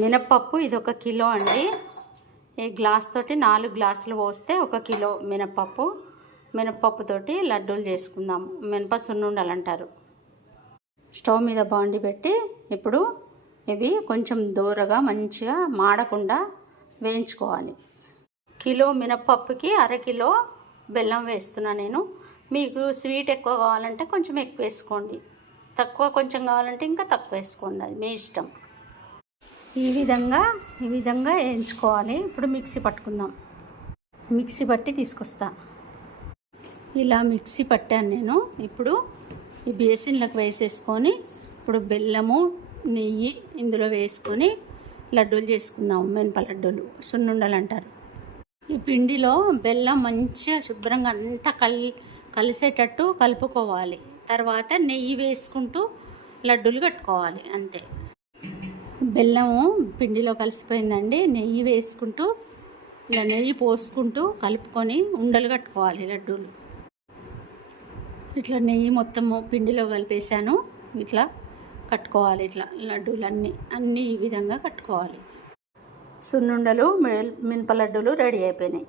మినప్పప్పు ఇది 1 కిలో అండి. ఈ గ్లాస్ తోటి 4 గ్లాసులు పోస్తే 1 కిలో మినప్పప్పుతోటి లడ్డూలు చేసుకుందాం. మినప సున్నుండలు అంటారు. స్టవ్ మీద బాండి పెట్టి ఇప్పుడు ఇవి కొంచెం దూరగా మంచిగా మాడకుండా వేయించుకోవాలి. కిలో మినప్పప్పుకి 1/2 కిలో బెల్లం వేస్తున్నా నేను. మీకు స్వీట్ ఎక్కువ కావాలంటే కొంచెం ఎక్కువ వేసుకోండి, తక్కువ కొంచెం కావాలంటే ఇంకా తక్కువ వేసుకోండి, అది మీ ఇష్టం. ఈ విధంగా వేయించుకోవాలి. ఇప్పుడు మిక్సీ పట్టుకుందాం. మిక్సీ పట్టి తీసుకొస్తా. ఇలా మిక్సీ పట్టాను నేను. ఇప్పుడు ఈ బేసిన్లకు వేసేసుకొని ఇప్పుడు బెల్లము నెయ్యి ఇందులో వేసుకొని లడ్డూలు చేసుకుందాం. మినప లడ్డూలు, సున్నుండలు అంటారు. ఈ పిండిలో బెల్లం మంచిగా శుభ్రంగా అంతా కలిసేటట్టు కలుపుకోవాలి. తర్వాత నెయ్యి వేసుకుంటూ లడ్డూలు కట్టుకోవాలి. అంతే. బెల్లము పిండిలో కలిసిపోయిందండి. నెయ్యి వేసుకుంటూ ఇలా నెయ్యి పోసుకుంటూ కలుపుకొని ఉండలు కట్టుకోవాలి లడ్డూలు. ఇట్లా నెయ్యి మొత్తము పిండిలో కలిపేసాను. ఇట్లా కట్టుకోవాలి. ఇట్లా లడ్డూలు అన్నీ ఈ విధంగా కట్టుకోవాలి. సున్నుండలు మినప లడ్డూలు రెడీ అయిపోయినాయి.